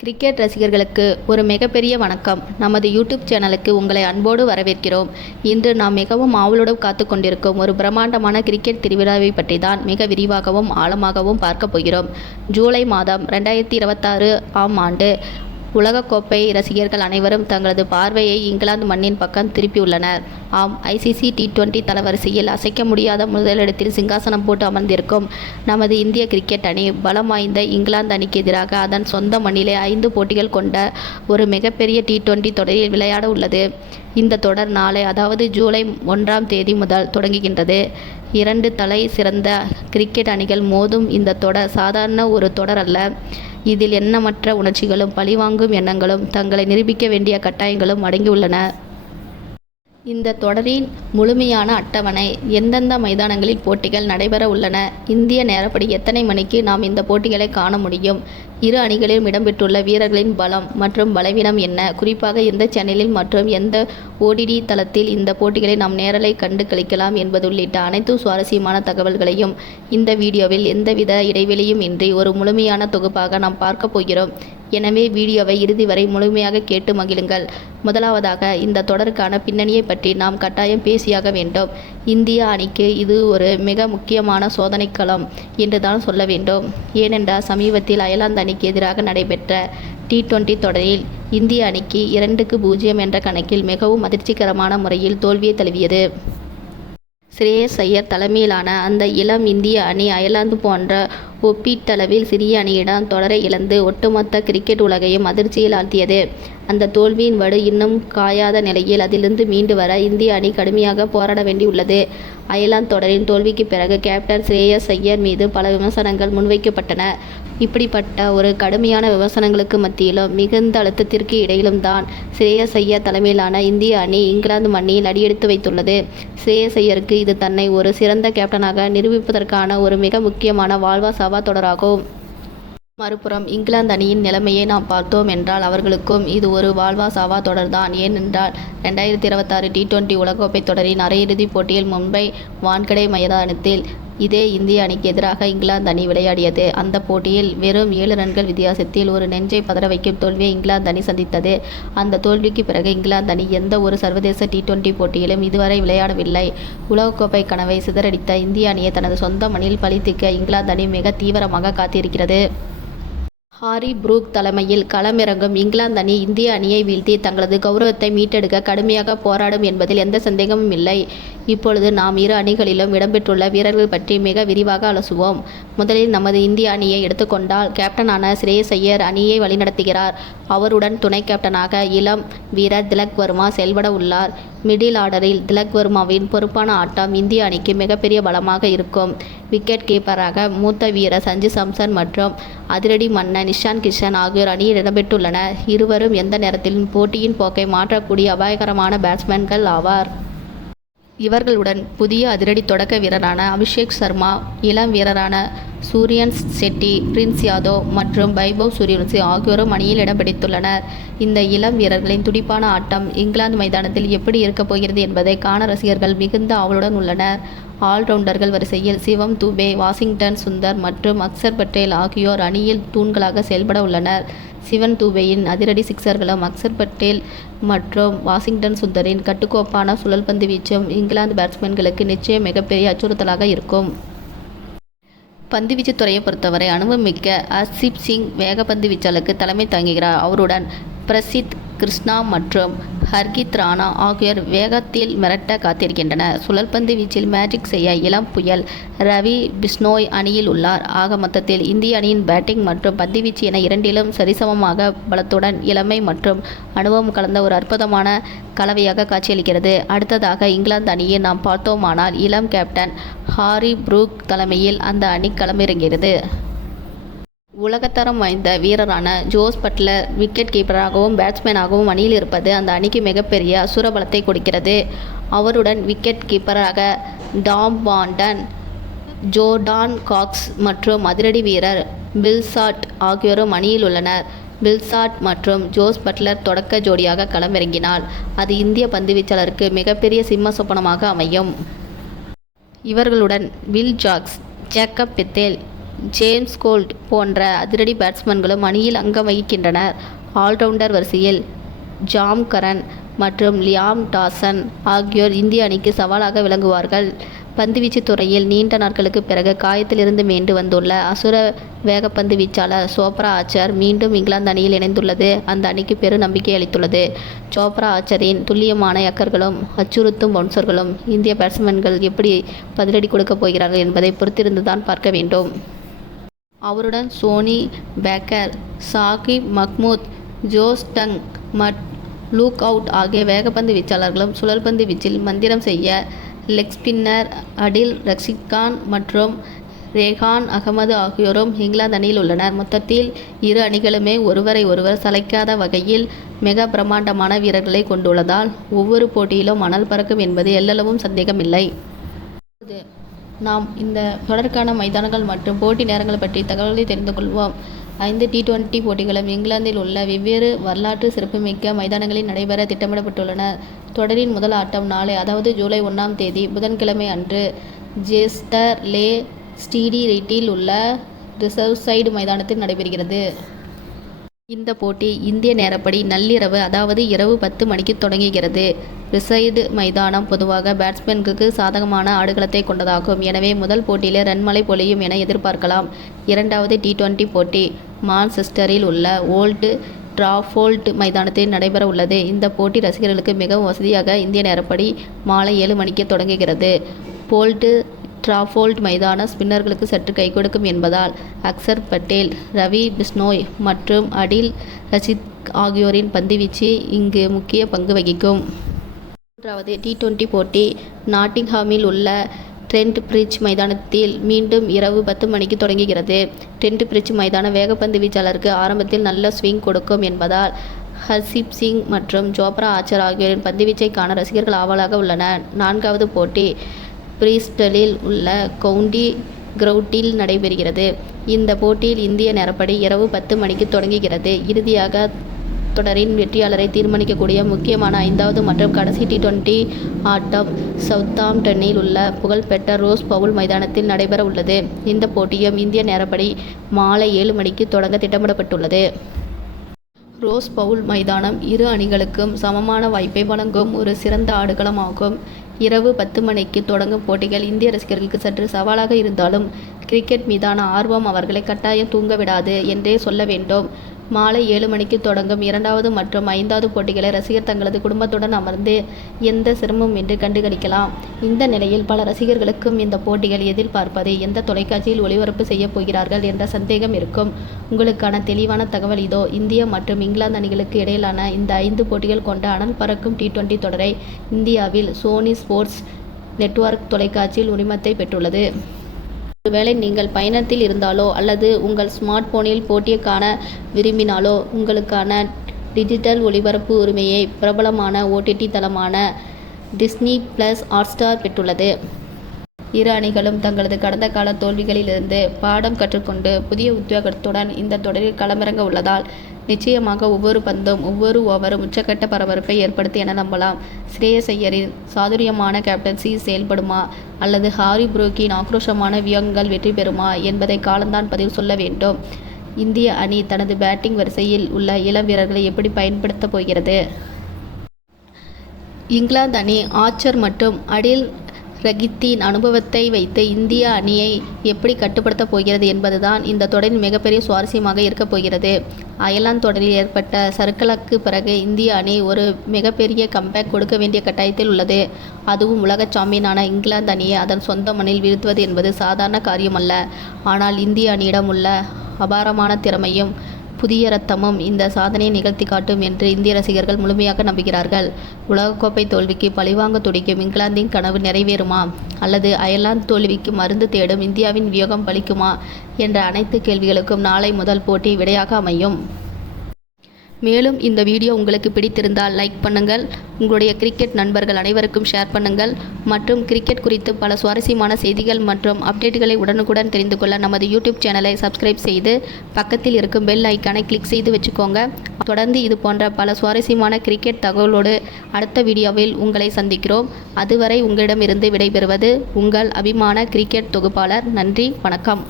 Cricket ரசிகர்களுக்கு ஒரு மிகப்பெரிய வணக்கம். நமது யூடியூப் சேனலுக்கு உங்களை அன்போடு வரவேற்கிறோம். இன்று நாம் மிகவும் ஆவலோடு காத்து கொண்டிருக்கும் ஒரு பிரம்மாண்டமான கிரிக்கெட் திருவிழாவை பற்றி தான் மிக விரிவாகவும் ஆழமாகவும் பார்க்க போகிறோம். ஜூலை மாதம் 2026 ஆம் ஆண்டு உலகக்கோப்பை ரசிகர்கள் அனைவரும் தங்களது பார்வையை இங்கிலாந்து மண்ணின் பக்கம் திருப்பியுள்ளனர். ஆம், ஐசிசி T20 தரவரிசையில் அசைக்க முடியாத முதலிடத்தில் சிங்காசனம் போட்டு அமர்ந்திருக்கும் நமது இந்திய கிரிக்கெட் அணி பலம் வாய்ந்த இங்கிலாந்து அணிக்கு எதிராக அதன் சொந்த மண்ணிலே 5 போட்டிகள் கொண்ட ஒரு மிகப்பெரிய T20 தொடரில் விளையாட உள்ளது. இந்த தொடர் நாளை, அதாவது ஜூலை 1ஆம் தேதி முதல் தொடங்குகின்றது. 2 தலை சிறந்த கிரிக்கெட் அணிகள் மோதும் இந்த தொடர் சாதாரண ஒரு தொடர் அல்ல. இதில் எண்ணமற்ற உணர்ச்சிகளும் பழிவாங்கும் எண்ணங்களும் தங்களை நிரூபிக்க வேண்டிய கட்டாயங்களும் அடங்கியுள்ளன. இந்த தொடரின் முழுமையான அட்டவணை, எந்தெந்த மைதானங்களில் போட்டிகள் நடைபெற உள்ளன, இந்திய நேரப்படி எத்தனை மணிக்கு நாம் இந்த போட்டிகளை காண முடியும், இரு அணிகளிலும் இடம்பெற்றுள்ள வீரர்களின் பலம் மற்றும் பலவீனம் என்ன, குறிப்பாக எந்த சேனலில் மற்றும் எந்த OTT தளத்தில் இந்த போட்டிகளை நாம் நேரலை கண்டு களிக்கலாம் என்பது உள்ளிட்ட அனைத்து சுவாரஸ்யமான தகவல்களையும் இந்த வீடியோவில் எந்தவித இடைவெளியும் இன்றி ஒரு முழுமையான தொகுப்பாக நாம் பார்க்க போகிறோம். எனவே வீடியோவை இறுதி வரை முழுமையாக கேட்டு மகிழுங்கள். முதலாவதாக, இந்த தொடருக்கான பின்னணியை பற்றி நாம் கட்டாயம் பேசியாக வேண்டும். இந்திய அணிக்கு இது ஒரு மிக முக்கியமான சோதனைக்களம் என்று தான் சொல்ல வேண்டும். ஏனென்றால் சமீபத்தில் அயர்லாந்து அணிக்கு எதிராக நடைபெற்ற T20 தொடரில் இந்திய அணிக்கு 2-0 என்ற கணக்கில் மிகவும் அதிர்ச்சிகரமான முறையில் தோல்வியை தழுவியது. ஸ்ரேயஸ் ஐயர் தலைமையிலான அந்த இளம் இந்திய அணி அயர்லாந்து போன்ற ஒப்பீட்டளவில் சிறிய அணியிடம் தொடரை இழந்து ஒட்டுமொத்த கிரிக்கெட் உலகையும் அதிர்ச்சியில் ஆழ்த்தியது. அந்த தோல்வியின் வடு இன்னும் காயாத நிலையில் அதிலிருந்து மீண்டு வர இந்திய அணி கடுமையாக போராட வேண்டியுள்ளது. அயர்லாந்து தொடரின் தோல்விக்கு பிறகு கேப்டன் ஸ்ரேயஸ் ஐயர் மீது பல விமர்சனங்கள் முன்வைக்கப்பட்டன. இப்படிப்பட்ட ஒரு கடுமையான விமர்சனங்களுக்கு மத்தியிலும் மிகுந்த அழுத்தத்திற்கு இடையிலும் தான் ஸ்ரேயஸ் ஐயர் தலைமையிலான இந்திய அணி இங்கிலாந்து மண்ணில் அடியெடுத்து வைத்துள்ளது. ஸ்ரேயஸ் ஐயருக்கு இது தன்னை ஒரு சிறந்த கேப்டனாக நிரூபிப்பதற்கான ஒரு மிக முக்கியமான வாழ்வா சாவா தொடராகும். மறுபுறம் இங்கிலாந்து அணியின் நிலைமையை நாம் பார்த்தோம் என்றால் அவர்களுக்கும் இது ஒரு வாழ்வா சாவா தொடர்தான். ஏனென்றால் 2026 T20 உலகக்கோப்பை தொடரின் அரையிறுதிப் போட்டியில் மும்பை வான்கடே மைதானத்தில் இதே இந்திய அணிக்கு எதிராக இங்கிலாந்து அணி விளையாடியது. அந்த போட்டியில் வெறும் 7 ரன்கள் வித்தியாசத்தில் ஒரு நெஞ்சை பதற வைக்கும் தோல்வியை இங்கிலாந்து அணி சந்தித்தது. அந்த தோல்விக்கு பிறகு இங்கிலாந்து அணி எந்த ஒரு சர்வதேச T20 போட்டியிலும் இதுவரை விளையாடவில்லை. உலகக்கோப்பை கனவை சிதறடித்த இந்திய அணியை தனது சொந்த மண்ணில் பழித்தீர்க்க இங்கிலாந்து அணி மிக தீவிரமாக காத்திருக்கிறது. ஹாரி புரூக் தலைமையில் களமிறங்கும் இங்கிலாந்து அணி இந்திய அணியை வீழ்த்தி தங்களது கௌரவத்தை மீட்டெடுக்க கடுமையாக போராடும் என்பதில் எந்த சந்தேகமும் இல்லை. இப்பொழுது நாம் இரு அணிகளிலும் இடம்பெற்றுள்ள வீரர்கள் பற்றி மிக விரிவாக அலசுவோம். முதலில் நமது இந்திய அணியை எடுத்துக்கொண்டால், கேப்டனான ஸ்ரேயஸ் ஐயர் அணியை வழிநடத்துகிறார். அவருடன் துணை கேப்டனாக இளம் வீரர் திலக் வர்மா செயல்பட உள்ளார். மிடில் ஆர்டரில் திலக் வர்மாவின் பொறுப்பான ஆட்டம் இந்திய அணிக்கு மிகப்பெரிய பலமாக இருக்கும். விக்கெட் கீப்பராக மூத்த வீரர் சஞ்சு சாம்சன் மற்றும் அதிரடி மன்னன் இஷான் கிஷன் ஆகியோர் அணியில் இடம்பெற்றுள்ளனர். இருவரும் எந்த நேரத்திலும் போட்டியின் போக்கை மாற்றக்கூடிய அபாயகரமான பேட்ஸ்மேன்கள் ஆவார். இவர்களுடன் புதிய அதிரடி தொடக்க வீரரான அபிஷேக் சர்மா, இளம் வீரரான சூரியன் செட்டி, பிரின்ஸ் யாதவ் மற்றும் வைபவ் சூரியவன்சி ஆகியோரும் அணியில் இடம் பிடித்துள்ளனர். இந்த இளம் வீரர்களின் துடிப்பான ஆட்டம் இங்கிலாந்து மைதானத்தில் எப்படி இருக்கப் போகிறது என்பதை காண ரசிகர்கள் மிகுந்த ஆவலுடன் உள்ளனர். ஆல்ரவுண்டர்கள் வரிசையில் சிவம் துபே, வாஷிங்டன் சுந்தர் மற்றும் அக்சர் பட்டேல் ஆகியோர் அணியில் தூண்களாக செயல்பட உள்ளனர். சிவன் துபேயின் அதிரடி சிக்சர்களும் அக்சர் பட்டேல் மற்றும் வாஷிங்டன் சுந்தரின் கட்டுக்கோப்பான சுழல்பந்து வீச்சும் இங்கிலாந்து பேட்ஸ்மேன்களுக்கு நிச்சயம் மிகப்பெரிய அச்சுறுத்தலாக இருக்கும். பந்துவீச்சு துறையை பொறுத்தவரை அனுபவமிக்க ஹர்ஷீப் சிங் வேகப்பந்து வீச்சாளருக்கு தலைமை தாங்குகிறார். அவருடன் பிரசித் கிருஷ்ணா மற்றும் ஹர்கித் ராணா ஆகியோர் வேகத்தில் மிரட்ட காத்திருக்கின்றனர். சுழல்பந்து வீச்சில் மேஜிக் செய்ய இளம் புயல் ரவி பிஷ்னோய் அணியில் உள்ளார். ஆக மொத்தத்தில் இந்திய அணியின் பேட்டிங் மற்றும் பந்துவீச்சு என இரண்டிலும் சரிசமமாக பலத்துடன் இளமை மற்றும் அனுபவம் கலந்த ஒரு அற்புதமான கலவையாக காட்சியளிக்கிறது. அடுத்ததாக இங்கிலாந்து அணியை நாம் பார்த்தோமானால், இளம் கேப்டன் ஹாரி புரூக் தலைமையில் அந்த அணி களமிறங்குகிறது. உலகத்தரம் வாய்ந்த வீரரான ஜோஸ் பட்லர் விக்கெட் கீப்பராகவும் பேட்ஸ்மேனாகவும் அணியில் இருப்பது அந்த அணிக்கு மிகப்பெரிய அசுர பலத்தை கொடுக்கிறது. அவருடன் விக்கெட் கீப்பராக டாம் வாண்டன், ஜோர்டான் காக்ஸ் மற்றும் அதிரடி வீரர் பில்சாட் ஆகியோரும் அணியில் உள்ளனர். பில்சாட் மற்றும் ஜோஸ் பட்லர் தொடக்க ஜோடியாக களமிறங்கினால் அது இந்திய பந்துவீச்சாளருக்கு மிகப்பெரிய சிம்ம சொப்பனமாக அமையும். இவர்களுடன் Will Jacks, Jacob Bethell, James Coles போன்ற அதிரடி பேட்ஸ்மேன்களும் அணியில் அங்கம் வகிக்கின்றனர். ஆல்ரவுண்டர் வரிசையில் ஜாம் கரன் மற்றும் லியாம் டாசன் ஆகியோர் இந்திய அணிக்கு சவாலாக விளங்குவார்கள். பந்துவீச்சு துறையில் நீண்ட நாட்களுக்கு பிறகு காயத்திலிருந்து மீண்டு வந்துள்ள அசுர வேகப்பந்து வீச்சாளர் சோப்ரா ஆர்ச்சர் மீண்டும் இங்கிலாந்து அணியில் இணைந்துள்ளது அந்த அணிக்கு பெரு நம்பிக்கை அளித்துள்ளது. சோப்ரா ஆர்ச்சரின் துல்லியமான யக்கர்களும் அச்சுறுத்தும் பவுன்சர்களும் இந்திய பேட்ஸ்மேன்கள் எப்படி பதிலடி கொடுக்கப் போகிறார்கள் என்பதை பொறுத்திருந்துதான் பார்க்க வேண்டும். அவருடன் Sonny Baker, Saqib Mahmood, Josh Tongue Luke Wood ஆகிய வேகப்பந்து வீச்சாளர்களும் சுழல்பந்து வீச்சில் மந்திரம் செய்ய லெக் ஸ்பின்னர் அடில் ரஷீத் கான் மற்றும் ரெஹான் அகமது ஆகியோரும் இங்கிலாந்து அணியில் உள்ளனர். மொத்தத்தில் இரு அணிகளுமே ஒருவரை ஒருவர் சளைக்காத வகையில் மிக பிரம்மாண்டமான வீரர்களை கொண்டுள்ளதால் ஒவ்வொரு போட்டியிலும் மணல் பறக்கும் என்பது எல்லளவும் சந்தேகமில்லை. நாம் இந்த தொடருக்கான மைதானங்கள் மற்றும் போட்டி நேரங்கள் பற்றி தகவல்களை தெரிந்து கொள்வோம். 5 T20 போட்டிகளும் இங்கிலாந்தில் உள்ள வெவ்வேறு வரலாற்று சிறப்புமிக்க மைதானங்களில் நடைபெற திட்டமிடப்பட்டுள்ளன. தொடரின் முதல் ஆட்டம் நாளை, அதாவது ஜூலை 1ஆம் தேதி புதன்கிழமை அன்று ஜெஸ்டர் லே ஸ்ட்ரீட்டில் உள்ள ரிசர்வ்சைடு மைதானத்தில் நடைபெறுகிறது. இந்த போட்டி இந்திய நேரப்படி நள்ளிரவு, அதாவது இரவு 10 மணிக்கு தொடங்குகிறது. ரிசைடு மைதானம் பொதுவாக பேட்ஸ்மேன்களுக்கு சாதகமான ஆடுகளத்தை கொண்டதாகும். எனவே முதல் போட்டியிலே ரன்மழை பொழியும் என எதிர்பார்க்கலாம். இரண்டாவது T20 போட்டி மான்செஸ்டரில் உள்ள ஓல்டு டிராஃபோர்ட் மைதானத்தில் நடைபெற உள்ளது. இந்த போட்டி ரசிகர்களுக்கு மிகவும் வசதியாக இந்திய நேரப்படி மாலை 7 மணிக்கு தொடங்குகிறது. ஓல்டு டிராஃபோர்ட் மைதானம் ஸ்பின்னர்களுக்கு சற்று கை கொடுக்கும் என்பதால் அக்சர் பட்டேல், ரவி பிஷ்னோய் மற்றும் அடில் ரஷீத் ஆகியோரின் பந்துவீச்சு இங்கு முக்கிய பங்கு வகிக்கும். மூன்றாவது T20 போட்டி நாட்டிங்ஹாமில் உள்ள ட்ரெண்ட் பிரிட்ஜ் மைதானத்தில் மீண்டும் இரவு 10 மணிக்கு தொடங்குகிறது. ட்ரெண்ட் பிரிட்ஜ் மைதானம் வேகப்பந்து வீச்சாளருக்கு ஆரம்பத்தில் நல்ல ஸ்விங் கொடுக்கும் என்பதால் ஹர்ஷீப் சிங் மற்றும் சோப்ரா ஆர்ச்சர் ஆகியோரின் பந்துவீச்சை காண ரசிகர்கள் ஆவலாக உள்ளனர். நான்காவது போட்டி பிரிஸ்டலில் உள்ள கவுண்டி கிரவுண்டில் நடைபெறுகிறது. இந்த போட்டியில் இந்திய நேரப்படி இரவு 10 மணிக்கு தொடங்குகிறது. இறுதியாக தொடரின் வெற்றியாளரை தீர்மானிக்கக்கூடிய முக்கியமான 5வது மற்றும் கடைசி T20 ஆட்டம் சவுத்தாம்ப்டனில் உள்ள புகழ்பெற்ற ரோஸ் பவுல் மைதானத்தில் நடைபெற உள்ளது. இந்த போட்டியும் இந்திய நேரப்படி மாலை 7 மணிக்கு தொடங்க திட்டமிடப்பட்டுள்ளது. ரோஸ் பவுல் மைதானம் இரு அணிகளுக்கும் சமமான வாய்ப்பை வழங்கும் ஒரு சிறந்த ஆடுகளமாகும். இரவு 10 மணிக்கு தொடங்கும் போட்டிகள் இந்திய ரசிகர்களுக்கு சற்று சவாலாக இருந்தாலும் கிரிக்கெட் மீதான ஆர்வம் அவர்களை கட்டாயம் தூங்க விடாது என்றே சொல்ல வேண்டும். மாலை 7 மணிக்கு தொடங்கும் 2வது மற்றும் 5வது போட்டிகளை ரசிகர் தங்களது குடும்பத்துடன் அமர்ந்து எந்த சிரமமின்றி கண்டுகளிக்கலாம். இந்த நிலையில் பல ரசிகர்களுக்கும் இந்த போட்டிகள் எதிர்பார்ப்பது எந்த தொலைக்காட்சியில் ஒளிபரப்பு செய்ய போகிறார்கள் என்ற சந்தேகம் இருக்கும். உங்களுக்கான தெளிவான தகவல் இதோ. இந்திய மற்றும் இங்கிலாந்து அணிகளுக்கு இடையிலான இந்த 5 போட்டிகள் கொண்ட அனல் பறக்கும் T20 தொடரை இந்தியாவில் சோனி ஸ்போர்ட்ஸ் நெட்வொர்க் தொலைக்காட்சியில் உரிமத்தை பெற்றுள்ளது. ஒருவேளை நீங்கள் பயணத்தில் இருந்தாலோ அல்லது உங்கள் ஸ்மார்ட் போனில் போட்டியை காண விரும்பினாலோ உங்களுக்கான டிஜிட்டல் ஒளிபரப்பு உரிமையை பிரபலமான OTT தளமான டிஸ்னி பிளஸ் ஹாட்ஸ்டார் பெற்றுள்ளது. இரு அணிகளும் தங்களது கடந்த கால தோல்விகளிலிருந்து பாடம் கற்றுக்கொண்டு புதிய உத்வேகத்துடன் இந்த தொடரில் களமிறங்க உள்ளதால் நிச்சயமாக ஒவ்வொரு பந்தும் ஒவ்வொரு ஓவரும் உச்சக்கட்ட பரபரப்பை ஏற்படுத்தும் என நம்பலாம். ஸ்ரேயஸ் ஐயரின் சாதுரியமான கேப்டன்சி செயல்படுமா அல்லது ஹாரி புரூக்கின் ஆக்ரோஷமான வியூகங்கள் வெற்றி பெறுமா என்பதை காலம்தான் பதில் சொல்ல வேண்டும். இந்திய அணி தனது பேட்டிங் வரிசையில் உள்ள இளம் வீரர்களை எப்படி பயன்படுத்தப் போகிறது? இங்கிலாந்து அணி ஆர்ச்சர் மற்றும் அடில் ரஷீத்தின் அனுபவத்தை வைத்து இந்திய அணியை எப்படி கட்டுப்படுத்தப் போகிறது என்பதுதான் இந்த தொடரின் மிகப்பெரிய சுவாரஸ்யமாக இருக்கப் போகிறது. அயர்லாந்து தொடரில் ஏற்பட்ட சறுக்கலுக்கு பிறகு இந்திய அணி ஒரு மிகப்பெரிய கம்பேக் கொடுக்க வேண்டிய கட்டாயத்தில் உள்ளது. அதுவும் உலக சாம்பியனான இங்கிலாந்து அணியை அதன் சொந்த மண்ணில் வீழ்த்துவது என்பது சாதாரண காரியமல்ல. ஆனால் இந்திய அணியிடம் உள்ள அபாரமான திறமையும் புதிய ரத்தமும் இந்த சாதனையை நிகழ்த்தி காட்டும் என்று இந்திய ரசிகர்கள் முழுமையாக நம்புகிறார்கள். உலகக்கோப்பை தோல்விக்கு பழிவாங்க துடிக்கும் இங்கிலாந்தின் கனவு நிறைவேறுமா அல்லது அயர்லாந்து தோல்விக்கு மருந்து தேடும் இந்தியாவின் வியூகம் பலிக்குமா என்ற அனைத்து கேள்விகளுக்கும் நாளை முதல் போட்டி விடையாக அமையும். மேலும் இந்த வீடியோ உங்களுக்கு பிடித்திருந்தால் லைக் பண்ணுங்கள், உங்களுடைய கிரிக்கெட் நண்பர்கள் அனைவருக்கும் ஷேர் பண்ணுங்கள் மற்றும் கிரிக்கெட் குறித்து பல சுவாரஸ்யமான செய்திகள் மற்றும் அப்டேட்டுகளை உடனுக்குடன் தெரிந்து கொள்ள நமது யூடியூப் சேனலை சப்ஸ்கிரைப் செய்து பக்கத்தில் இருக்கும் பெல் ஐக்கானை கிளிக் செய்து வச்சுக்கோங்க. தொடர்ந்து இது போன்ற பல சுவாரஸ்யமான கிரிக்கெட் தகவலோடு அடுத்த வீடியோவில் உங்களை சந்திக்கிறோம். அதுவரை உங்களிடமிருந்து விடைபெறுவது உங்கள் அபிமான கிரிக்கெட் தொகுப்பாளர். நன்றி, வணக்கம்.